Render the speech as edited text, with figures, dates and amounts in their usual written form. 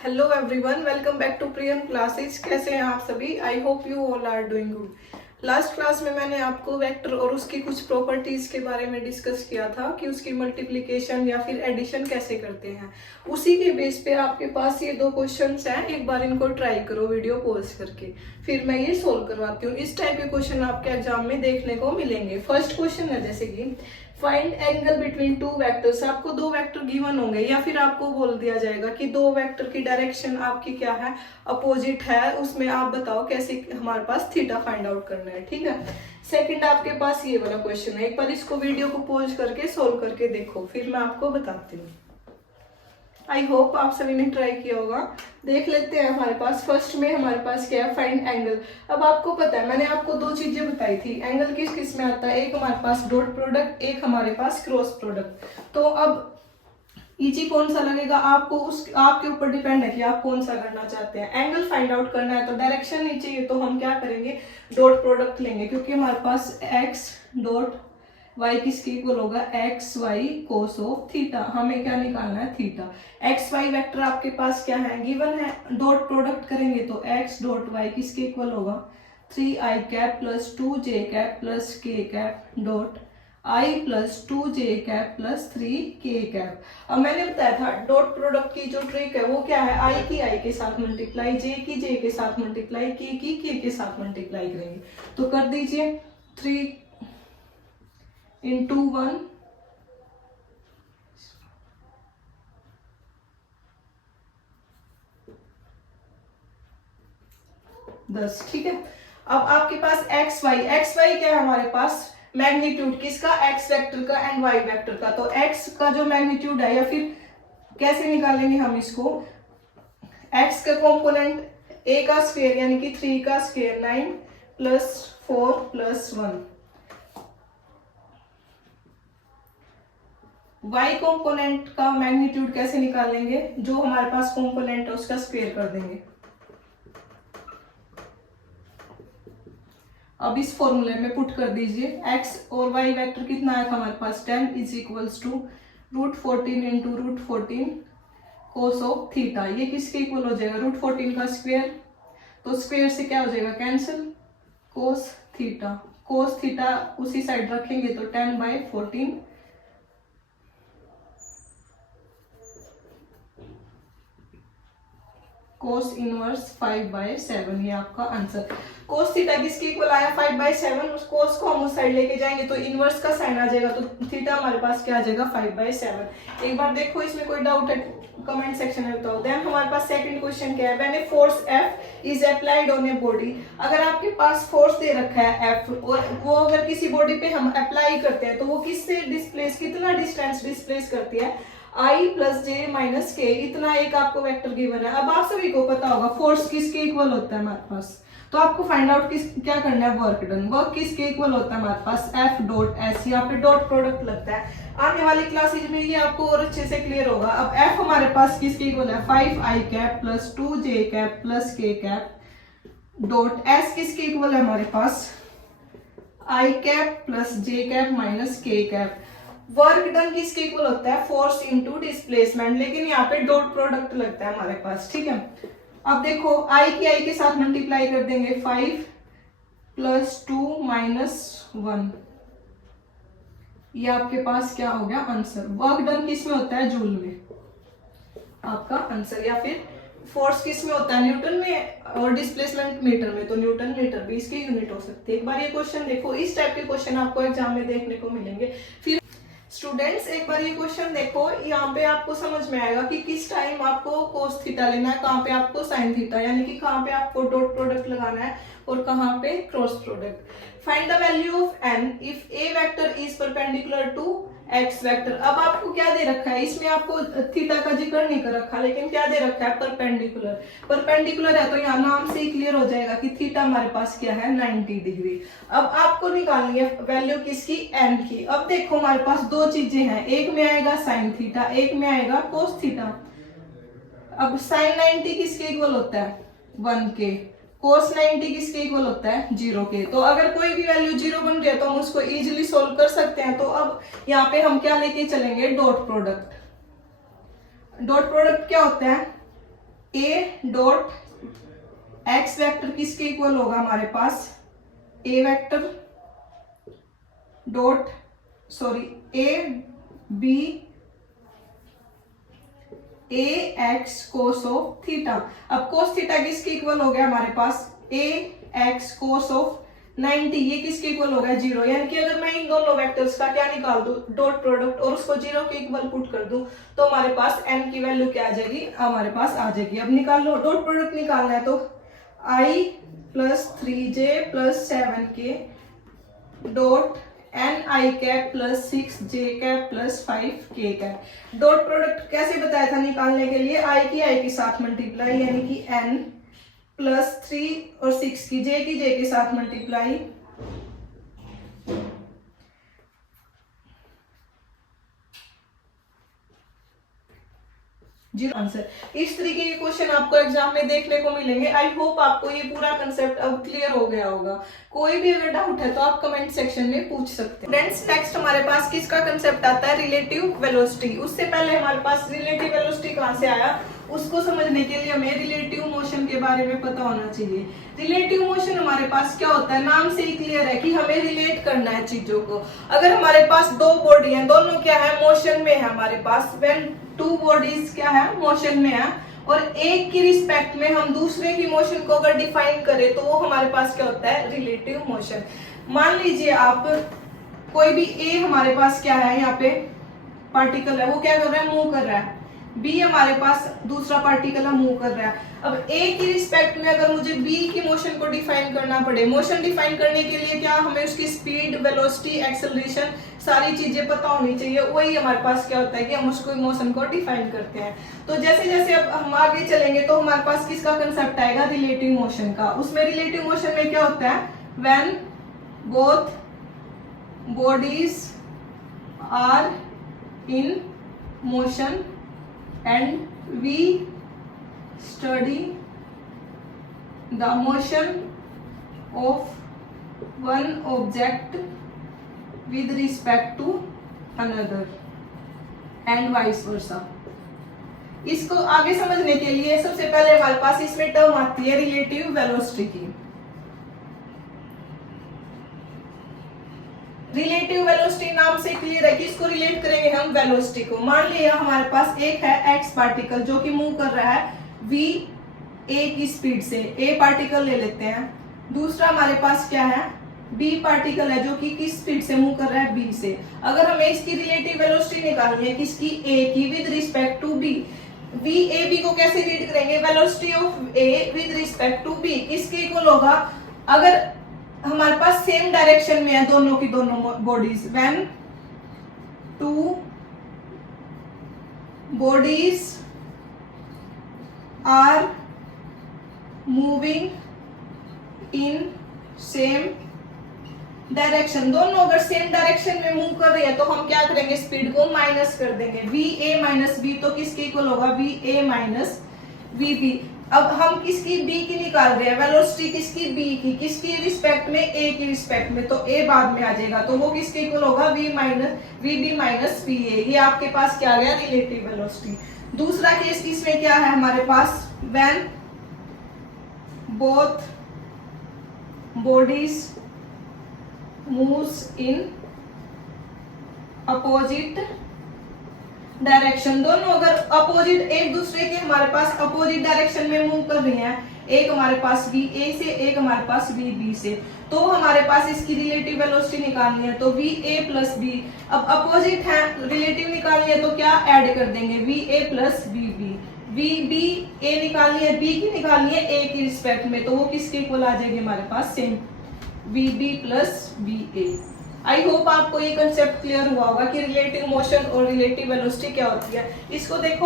Hello everyone, welcome back to Priyam classes. कैसे हैं आप सभी? I hope you all are doing good. Last class में मैंने आपको वेक्टर और उसकी कुछ प्रॉपर्टीज के बारे में डिस्कस किया था कि उसकी मल्टीप्लिकेशन या फिर एडिशन कैसे करते हैं। उसी के बेस पे आपके पास ये दो क्वेश्चंस हैं। एक बार इनको ट्राई करो वीडियो पॉज करके, फिर मैं ये सोल्व करवाती हूँ। इस टाइप के क्वेश्चन आपके एग्जाम में देखने को मिलेंगे। फर्स्ट क्वेश्चन है जैसे कि find angle between two vectors. आपको दो वेक्टर गिवन होंगे या फिर आपको बोल दिया जाएगा कि दो वेक्टर की डायरेक्शन आपकी क्या है, अपोजिट है। उसमें आप बताओ कैसे हमारे पास थीटा फाइंड आउट करना है। ठीक है। सेकंड आपके पास ये वाला क्वेश्चन है। एक बार इसको वीडियो को पॉज करके सोल्व करके देखो, फिर मैं आपको बताती हूँ। आई होप आप सभी ने ट्राई किया होगा। देख लेते हैं हमारे पास फर्स्ट में हमारे पास क्या है, फाइंड एंगल। अब आपको पता है मैंने आपको दो चीजें बताई थी। एंगल किस किस में आता है, एक हमारे पास डॉट प्रोडक्ट, एक हमारे पास क्रॉस प्रोडक्ट। तो अब इजी कौन सा लगेगा आपको, उस आपके ऊपर डिपेंड है कि आप कौन सा करना चाहते हैं। एंगल फाइंड आउट करना है तो डायरेक्शन नहीं चाहिए, तो हम क्या करेंगे, डॉट प्रोडक्ट लेंगे, क्योंकि हमारे पास एक्स डॉट वाई किसके इक्वल होगा, x y cos of theta. हमें क्या निकालना है, थीटा। एक्स वाई वेक्टर आपके पास क्या है, गिवन है। डॉट प्रोडक्ट करेंगे तो एक्स डॉट वाई किसके इक्वल होगा, 3i cap plus 2j cap plus k cap dot i plus 2j cap plus 3k cap. अब मैंने बताया था डॉट प्रोडक्ट की जो ट्रिक है वो क्या है, i की i के साथ मल्टीप्लाई, j की j के साथ मल्टीप्लाई, k की k के साथ मल्टीप्लाई करेंगे। तो कर दीजिए 3 इंटू 1 10। ठीक है। अब आपके पास एक्स वाई क्या है हमारे पास, मैग्नीट्यूड किसका, एक्स वेक्टर का एंड वाई वेक्टर का। तो एक्स का जो मैग्नीट्यूड है, या फिर कैसे निकालेंगे हम इसको, एक्स का कंपोनेंट ए का स्क्वायर यानी कि 3 का square 9 plus 4 plus 1। y component का मैग्नीट्यूड कैसे निकालेंगे, जो हमारे पास कंपोनेंट है उसका स्क्वायर कर देंगे। अब इस फॉर्मूले में पुट कर दीजिए, x और y वेक्टर कितना आया था हमारे पास, 10 is equals to √14 into √14 cos of theta. ये किसके इक्वल हो जाएगा, √14 का स्क्वायर, तो स्क्वायर से क्या हो जाएगा, cancel, cos theta. Cos theta उसी साइड रखेंगे तो 10/14 कोस इनवर्स 5/7। ये आपका आंसर। कोस थीटा किसके इक्वल आया, 5/7। उस कोस को हम उस साइड लेके जाएंगे तो इनवर्स का साइन आ जाएगा, तो थीटा हमारे पास क्या आ जाएगा, 5/7। एक बार देखो इसमें कोई डाउट है कमेंट सेक्शन में बताओ। देन हमारे पास सेकंड क्वेश्चन क्या है, when a force F is applied on a body. अगर आपके पास फोर्स दे रखा है F और वो अगर किसी बॉडी पे हम अप्लाई करते हैं तो वो किससे डिस्प्लेस, कितना डिस्टेंस डिस्प्लेस करती है, i प्लस जे माइनस के। इतना एक आपको वेक्टर गिवन है। अब आप सभी को पता होगा फोर्स किसके इक्वल होता है हमारे पास, तो आपको फाइंड आउट क्या करना है, वर्क डन। वर्क किसके इक्वल होता है हमारे पास, F डॉट S। यहाँ पे डॉट प्रोडक्ट लगता है। आने वाली क्लासेज में ये आपको और अच्छे से क्लियर होगा। अब F हमारे पास किसके इक्वल है, 5i cap plus 2j cap plus k cap dot S किसके इक्वल है हमारे पास, i cap plus j cap minus k cap. Work done किसके इक्वल होता है, फोर्स इनटू डिस्प्लेसमेंट, लेकिन यहाँ पे डॉट प्रोडक्ट लगता है हमारे पास। ठीक है। अब देखो i की i के साथ मल्टीप्लाई कर देंगे, 5 प्लस 2 माइनस 1। ये आपके पास क्या हो गया, आंसर। वर्क डन किस में होता है, जूल में, आपका आंसर। या फिर फोर्स किस में होता है, न्यूटन में, और डिस्प्लेसमेंट मीटर में, तो न्यूटन मीटर भी इसकी यूनिट हो सकती है। एक बार ये क्वेश्चन देखो, इस टाइप के क्वेश्चन आपको एग्जाम में देखने को मिलेंगे। फिर स्टूडेंट्स एक बार ये क्वेश्चन देखो, यहाँ पे आपको समझ में आएगा कि किस टाइम आपको कोस थीटा लेना है, कहाँ पे आपको साइन थीटा, यानी कि कहाँ पे आपको डॉट प्रोडक्ट लगाना है और कहाँ पे cross product. Find the value of n if a vector is perpendicular to x vector. अब आपको क्या दे रखा है, इसमें आपको थीटा का जिक्र नहीं कर रखा, लेकिन क्या दे रखा है, परपेंडिकुलर। परपेंडिकुलर है तो यहाँ नाम से ही क्लियर हो जाएगा कि थीटा हमारे पास क्या है, 90 डिग्री। अब आपको निकालनी है वैल्यू किसकी, n की। अब देखो हमारे पास दो चीजें हैं, एक में आएगा साइन थीटा, एक में आएगा कोस थीटा। अब साइन 90 किसके इक्वल होता है, 1 के। कोस 90 किसके इक्वल होता है, 0 के। तो अगर कोई भी वैल्यू 0 बन गया तो हम उसको इजीली सोल्व कर सकते हैं। तो अब यहाँ पे हम क्या लेके चलेंगे, डॉट प्रोडक्ट। डॉट प्रोडक्ट क्या होता है, ए डॉट एक्स वेक्टर किसके इक्वल होगा हमारे पास, A vector dot A B A X cos of theta. अब कोस थीटा किसके इक्वल हो गया हमारे पास, ए एक्स कोस ऑफ 90, ये किसके इक्वल हो गया 0। यानी कि अगर मैं इन दोनों वेक्टर्स का क्या निकाल दूं, डॉट प्रोडक्ट, और उसको 0 के इक्वल पुट कर दूं, तो हमारे पास n की वैल्यू क्या आ जाएगी, हमारे पास आ जाएगी। अब निकाल लो, डॉट प्रोडक्ट निकालना है तो i plus 3j plus 7k dot n i cap plus 6j cap plus 5k cap. Dot product कैसे बताया था निकालने के लिए, i की i के साथ मल्टीप्लाई, यानी कि n प्लस 3 और 6 की j के साथ मल्टीप्लाई, जीरो आंसर। इस तरीके के क्वेश्चन आपको एग्जाम में देखने को मिलेंगे। आई होप आपको ये पूरा कंसेप्ट अब क्लियर हो गया होगा। कोई भी अगर डाउट है तो आप कमेंट सेक्शन में पूछ सकते हैं। फ्रेंड्स, नेक्स्ट हमारे पास किसका कंसेप्ट आता है, रिलेटिव वेलोसिटी। उससे पहले हमारे पास रिलेटिव वेलोसिटी कहाँ से आया, उसको समझने के लिए हमें रिलेटिव मोशन के बारे में पता होना चाहिए। रिलेटिव मोशन हमारे पास क्या होता है, नाम से ही क्लियर है कि हमें रिलेट करना है चीजों को। अगर हमारे पास दो बॉडी है, दोनों क्या है, मोशन में है हमारे पास, व्हेन टू बॉडीज क्या है, मोशन में है, और एक की रिस्पेक्ट में हम दूसरे की मोशन को अगर डिफाइन करें तो वो हमारे पास क्या होता है, रिलेटिव मोशन। मान लीजिए आप कोई भी ए हमारे पास क्या है, यहाँ पे पार्टिकल है, वो क्या कर रहा है, मूव कर रहा है। बी हमारे पास दूसरा पार्टिकल है, मूव कर रहा है। अब ए की रिस्पेक्ट में अगर मुझे बी की मोशन को डिफाइन करना पड़े, मोशन डिफाइन करने के लिए क्या हमें उसकी स्पीड, वेलोसिटी, एक्सेलरेशन सारी चीजें पता होनी चाहिए। वही हमारे पास क्या होता है कि हम उसको मोशन को डिफाइन करते हैं। तो जैसे जैसे अब हम आगे चलेंगे तो हमारे पास किसका कंसेप्ट आएगा, रिलेटिव मोशन का। उसमें रिलेटिव मोशन में क्या होता है, when both bodies are in motion and we study the motion of one object with respect to another and vice versa। इसको आगे समझने के लिए सबसे पहले हमारे पास इसमें टर्म आती है रिलेटिव वेलोसिटी की। रिलेटिव वेलोसिटी नाम से क्लियर है कि इसको रिलेट करेंगे हम वेलोसिटी को। मान लिया हमारे पास एक है एक्स पार्टिकल जो कि मूव कर रहा है v a की स्पीड से, a पार्टिकल ले लेते हैं। दूसरा हमारे पास क्या है, b पार्टिकल है जो कि किस स्पीड से मूव कर रहा है, b से। अगर हमें इसकी रिलेटिव वेलोसिटी निकालनी है किसकी, a की with respect to b, v a b को कैसे रीड करेंगे, velocity of a with respect to b किसके इक्वल होगा, अगर हमारे पास सेम डायरेक्शन में है दोनों की दोनों bodies, when two bodies are moving in same direction, दोनों अगर सेम डायरेक्शन में मूव कर रही है तो हम क्या करेंगे, स्पीड को माइनस कर देंगे। वी ए माइनस बी तो किसके इक्वल होगा, V A minus V B. अब हम किसकी b की निकाल रहे हैं, वेलोसिटी किसकी b की, किसकी रिस्पेक्ट में, a की रिस्पेक्ट में, तो a बाद में आ जाएगा, तो वो किसके इक्वल होगा, v b minus V A. ये आपके पास क्या आ गया, रिलेटिव वेलोसिटी। दूसरा केस इसमें क्या है हमारे पास, when both bodies moves in opposite direction, दोनों अगर अपोजिट एक दूसरे के हमारे पास अपोजिट डायरेक्शन में मूव कर रही हैं, एक हमारे पास वी ए से, एक हमारे पास वी बी से, तो हमारे पास इसकी रिलेटिव वेलोसिटी निकालनी है तो वी ए प्लस बी। अब अपोजिट है, रिलेटिव निकालनी है तो क्या ऐड कर देंगे, V A plus V B. V B A निकालनी है, बी की निकालनी है ए की रिस्पेक्ट में, तो वो किसके इक्वल आ जाएगी हमारे पास, same V B plus V A. I hope आपको ये कंसेप्ट क्लियर हुआ होगा कि रिलेटिव मोशन और रिलेटिव वेलोसिटी क्या होती है। इसको देखो।